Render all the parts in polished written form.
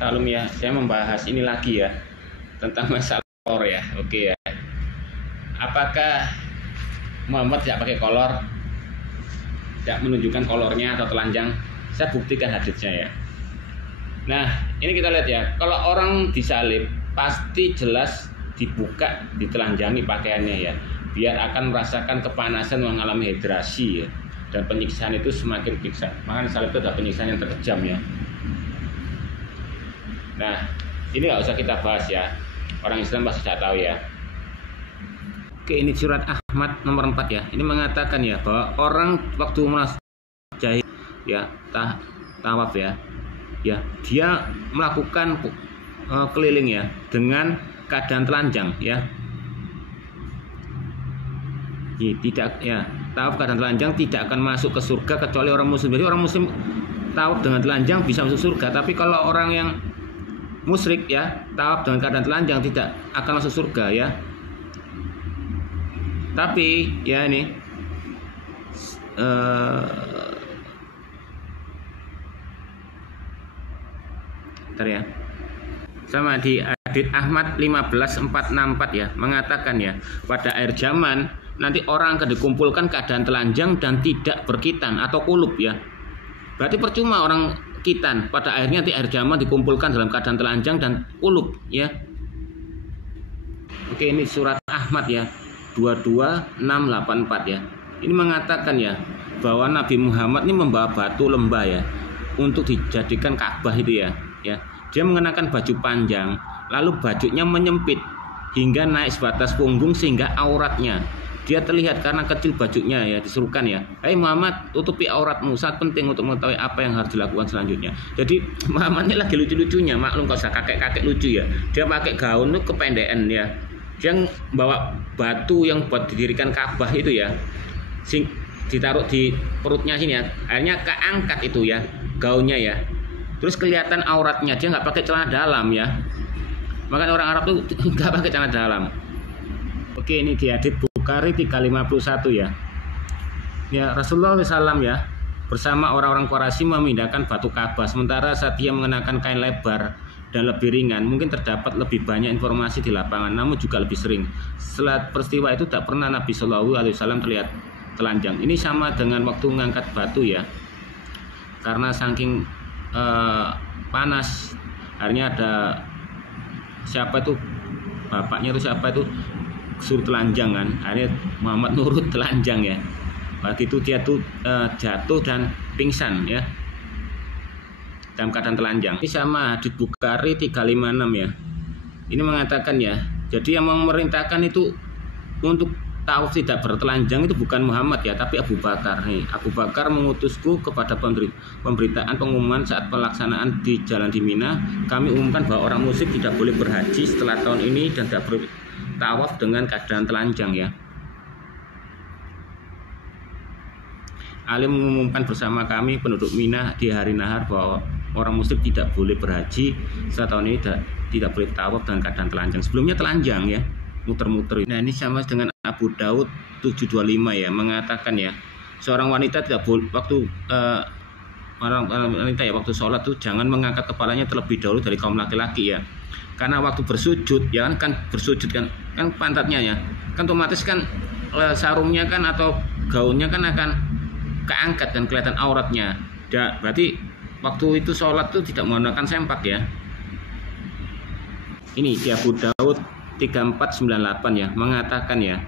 Salam ya, saya membahas ini lagi ya tentang masalah kolor ya. Oke ya. Apakah Muhammad tidak pakai kolor? Tidak menunjukkan kolornya atau telanjang? Saya buktikan hadisnya ya. Nah, ini kita lihat ya. Kalau orang disalib pasti jelas dibuka, ditelanjangi pakaiannya ya. Biar akan merasakan kepanasan, mengalami hidrasi ya. Dan penyiksaan itu semakin piksa. Makanya salib itu adalah penyiksaan yang terkejam ya. Nah, ini nggak usah kita bahas ya. Orang Islam pasti sudah tahu ya. Oke, ini surat Ahmad nomor 4 ya. Ini mengatakan ya bahwa orang waktu jahil ya tawaf ya, dia melakukan keliling ya dengan keadaan telanjang ya. Tidak ya, tawaf keadaan telanjang tidak akan masuk ke surga kecuali orang muslim. Jadi orang muslim tawaf dengan telanjang bisa masuk surga, tapi kalau orang yang musyrik ya tawaf dengan keadaan telanjang tidak akan masuk surga ya. Tapi ya ini bentar ya, sama di hadits Ahmad 15464 ya, mengatakan ya pada akhir zaman nanti orang akan dikumpulkan keadaan telanjang dan tidak berkitan atau kulub ya. Berarti percuma orang kitan, pada akhirnya di akhir zaman dikumpulkan dalam keadaan telanjang dan kulub ya. Oke, ini surat Ahmad ya 22684 ya. Ini mengatakan ya bahwa Nabi Muhammad ini membawa batu lembah ya untuk dijadikan Ka'bah itu ya. Dia mengenakan baju panjang, lalu bajunya menyempit hingga naik sebatas punggung sehingga auratnya dia terlihat karena kecil bajunya ya. Disuruhkan ya, "Hai Muhammad, tutupi auratmu, sangat penting untuk mengetahui apa yang harus dilakukan selanjutnya." Jadi Muhammad ini lagi lucu-lucunya, maklum kalau usah kakek-kakek lucu ya. Dia pakai gaun itu kependekan ya. Dia bawa batu yang buat didirikan Ka'bah itu ya, ditaruh di perutnya sini ya. Akhirnya keangkat itu ya gaunnya ya. Terus kelihatan auratnya, dia nggak pakai celana dalam ya. Makanya orang Arab tuh nggak pakai celana dalam. Oke, ini di hadits Bukhari 351 ya. Ya, Rasulullah SAW ya bersama orang-orang Quraisy memindahkan batu Ka'bah, sementara saat dia mengenakan kain lebar dan lebih ringan, mungkin terdapat lebih banyak informasi di lapangan, namun juga lebih sering. Setelah peristiwa itu tak pernah Nabi SAW terlihat telanjang. Ini sama dengan waktu mengangkat batu ya, karena saking panas, akhirnya ada siapa itu bapaknya itu siapa itu suruh telanjang kan, akhirnya Muhammad nurut telanjang ya. Waktu itu dia tuh jatuh dan pingsan ya dalam keadaan telanjang. Ini sama hadits Bukhari 356 ya. Ini mengatakan ya, jadi yang memerintahkan itu untuk tawaf tidak bertelanjang itu bukan Muhammad ya, tapi Abu Bakar. Nih, Abu Bakar mengutusku kepada pemberitaan pengumuman saat pelaksanaan di jalan di Mina. Kami umumkan bahwa orang musyrik tidak boleh berhaji setelah tahun ini dan tidak bertawaf dengan keadaan telanjang ya. Alim mengumumkan bersama kami penduduk Mina di hari nahar bahwa orang musyrik tidak boleh berhaji setelah tahun ini tidak boleh tawaf dengan keadaan telanjang. Sebelumnya telanjang ya, muter-muter. Nah, ini sama dengan Abu Daud 725 ya, mengatakan ya seorang wanita tidak boleh waktu orang wanita ya waktu sholat tuh jangan mengangkat kepalanya terlebih dahulu dari kaum laki-laki ya, karena waktu bersujud ya kan bersujud kan pantatnya ya kan otomatis kan sarungnya kan atau gaunnya kan akan keangkat dan kelihatan auratnya. Berarti waktu itu sholat tuh tidak menggunakan sempak ya. Ini di Abu Daud 3498 ya, mengatakan ya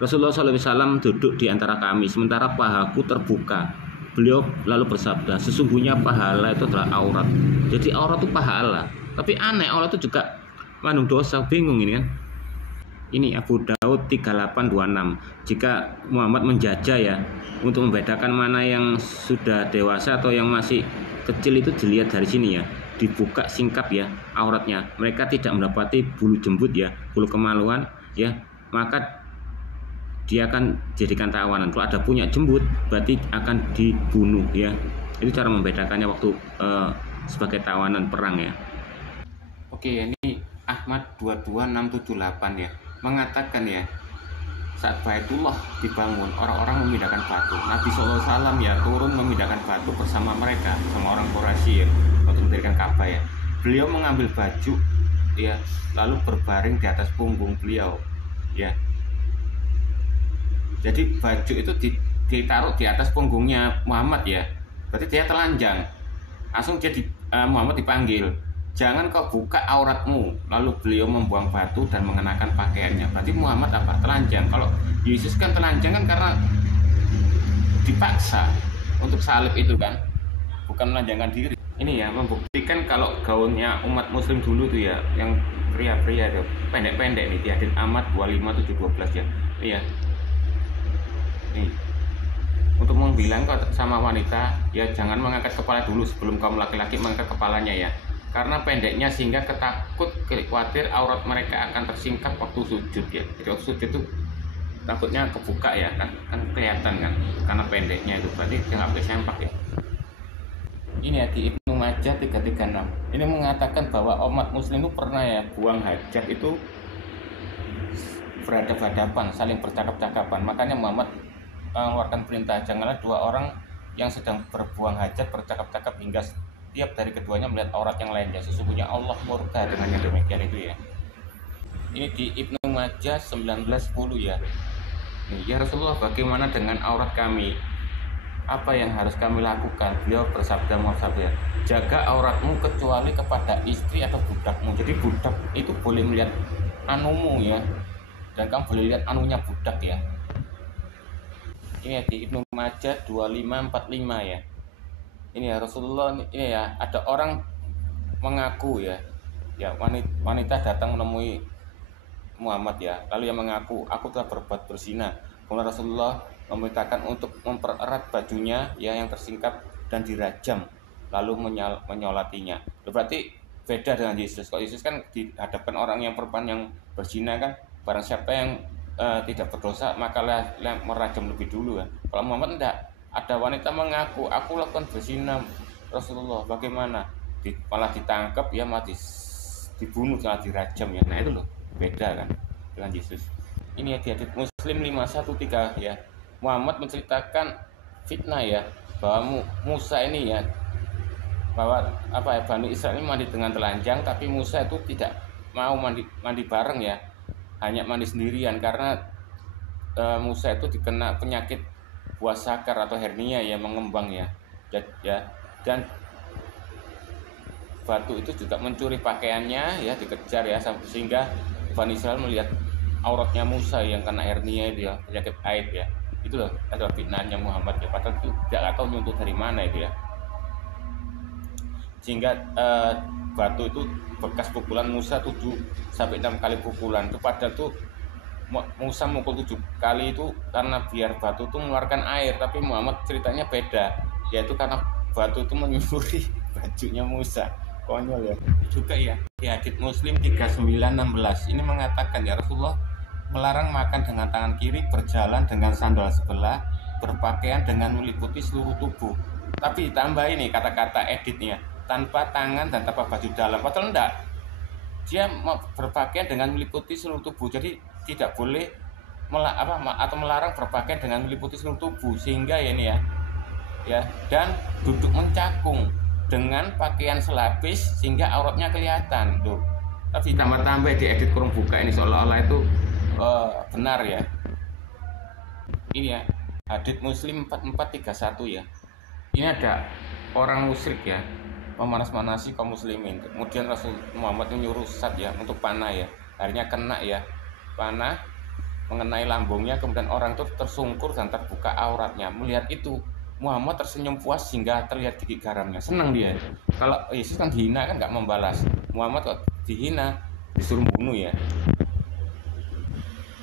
Rasulullah SAW duduk di antara kami sementara pahaku terbuka. Beliau lalu bersabda, sesungguhnya pahala itu adalah aurat. Jadi aurat itu pahala, tapi aneh aurat itu juga mengandung dosa. Bingung ini kan. Ini Abu Daud 3826. Jika Muhammad menjajah ya untuk membedakan mana yang sudah dewasa atau yang masih kecil itu dilihat dari sini ya, dibuka singkap ya auratnya. Mereka tidak mendapati bulu jembut ya, bulu kemaluan ya, maka dia akan jadikan tawanan. Kalau ada punya jembut berarti akan dibunuh ya. Itu cara membedakannya waktu sebagai tawanan perang ya. Oke, ini Ahmad 22678 ya, mengatakan ya saat Baitullah dibangun, orang-orang memindahkan batu. Nabi SAW ya turun memindahkan batu bersama mereka, sama orang Quraisy untuk mendirikan Ka'bah ya. Beliau mengambil baju ya, lalu berbaring di atas punggung beliau ya. Jadi baju itu ditaruh di atas punggungnya Muhammad ya. Berarti dia telanjang. Langsung Muhammad dipanggil, jangan kau buka auratmu. Lalu beliau membuang batu dan mengenakan pakaiannya. Berarti Muhammad apa? Telanjang. Kalau Yesus kan telanjang kan karena dipaksa untuk salib itu kan, bukan melanjangkan diri. Ini ya membuktikan kalau gaunnya umat muslim dulu tuh ya, yang pria-pria tuh pendek-pendek nih, di Hadits Ahmad 25712 ya. Iya. Nih. Untuk mengbilang sama wanita ya, jangan mengangkat kepala dulu sebelum kaum laki-laki mengangkat kepalanya ya, karena pendeknya sehingga khawatir aurat mereka akan tersingkap waktu sujud ya. Jadi waktu sujud itu takutnya kebuka ya kan kelihatan kan, karena pendeknya itu berarti dia nggak boleh sempak ya. Ini ya di Ibnu Majah 336 ini mengatakan bahwa umat muslim itu pernah ya buang hajat itu berhadapan-hadapan, saling bercakap-cakapan. Makanya Muhammad mengeluarkan perintah, janganlah dua orang yang sedang berbuang hajat bercakap-cakap hingga setiap dari keduanya melihat aurat yang lainnya. Sesungguhnya Allah murka dengan yang demikian itu ya. Ini di Ibnu Majah 1910 ya. Nih, ya Rasulullah, bagaimana dengan aurat kami? Apa yang harus kami lakukan? Beliau bersabda, jaga auratmu kecuali kepada istri atau budakmu. Jadi budak itu boleh melihat anumu ya, dan kamu boleh lihat anunya budak ya. Ini ya di Ibnu Majah 2545 ya. Ini ya Rasulullah, ini ya ada orang mengaku ya, wanita datang menemui Muhammad ya, lalu yang mengaku aku telah berbuat berzina. Kemudian Rasulullah memerintahkan untuk mempererat bajunya ya yang tersingkap dan dirajam, lalu menyolatinya. Berarti beda dengan Yesus. Kalau Yesus kan dihadapkan orang yang perempuan yang berzina kan, barang siapa yang tidak berdosa maka merajam lebih dulu ya. Kalau Muhammad tidak, ada wanita mengaku aku lakukan berzina Rasulullah, bagaimana? Malah ditangkap ya, mati dibunuh, malah dirajam ya. Nah itu loh beda kan dengan Yesus. Ini ya di Hadits Muslim 513 ya. Muhammad menceritakan fitnah ya, bahwa Musa ini ya, bahwa Bani Israel ini mandi dengan telanjang, tapi Musa itu tidak mau mandi bareng ya, hanya mandi sendirian karena Musa itu dikena penyakit buah sakar atau hernia ya, mengembang ya, dan batu itu juga mencuri pakaiannya ya, dikejar ya, sehingga Bani Israel melihat auratnya Musa yang kena hernia itu ya, penyakit haid ya. Itu loh adalah fitnahnya Muhammad ya, padahal itu tidak tahu nyuntuh dari mana itu ya, sehingga batu itu bekas pukulan Musa 7-6 kali pukulan itu. Padahal tuh Musa mukul 7 kali itu karena biar batu itu mengeluarkan air, tapi Muhammad ceritanya beda, yaitu karena batu itu menyusuri bajunya Musa. Konyol ya juga ya. Di Hadits Muslim 3916 ini mengatakan ya, Rasulullah melarang makan dengan tangan kiri, berjalan dengan sandal sebelah, berpakaian dengan meliputi seluruh tubuh. Tapi ditambah ini kata-kata editnya, tanpa tangan dan tanpa baju dalam. Padahal enggak, dia berpakaian dengan meliputi seluruh tubuh. Jadi tidak boleh atau melarang berpakaian dengan meliputi seluruh tubuh, sehingga ya ini ya, dan duduk mencakung dengan pakaian selapis sehingga auratnya kelihatan tuh. Tapi tambah-tambah di edit kurung buka ini seolah-olah itu benar ya. Ini ya Hadits Muslim 4431 ya. Ini ada orang musyrik ya, memanas-manasi kaum muslimin. Kemudian Rasul Muhammad menyuruh Sat ya untuk panah ya. Akhirnya kena ya, panah mengenai lambungnya, kemudian orang itu tersungkur dan terbuka auratnya. Melihat itu Muhammad tersenyum puas hingga terlihat gigi garamnya. Senang dia. Kalau Yesus kan dihina kan nggak membalas. Muhammad kok dihina disuruh bunuh ya.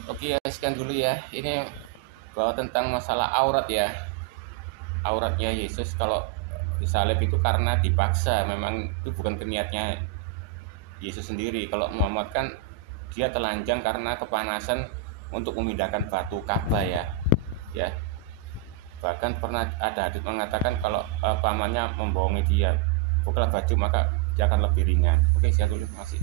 Oke ya, sekian dulu ya. Ini bahwa tentang masalah aurat ya. Auratnya Yesus kalau disalib itu karena dipaksa, memang itu bukan niatnya Yesus sendiri. Kalau Muhammad kan dia telanjang karena kepanasan untuk memindahkan batu Ka'bah ya. Bahkan pernah ada hadits mengatakan kalau pamannya membohongi dia, bukalah baju maka dia akan lebih ringan. Oke, sekian dulu, terima kasih.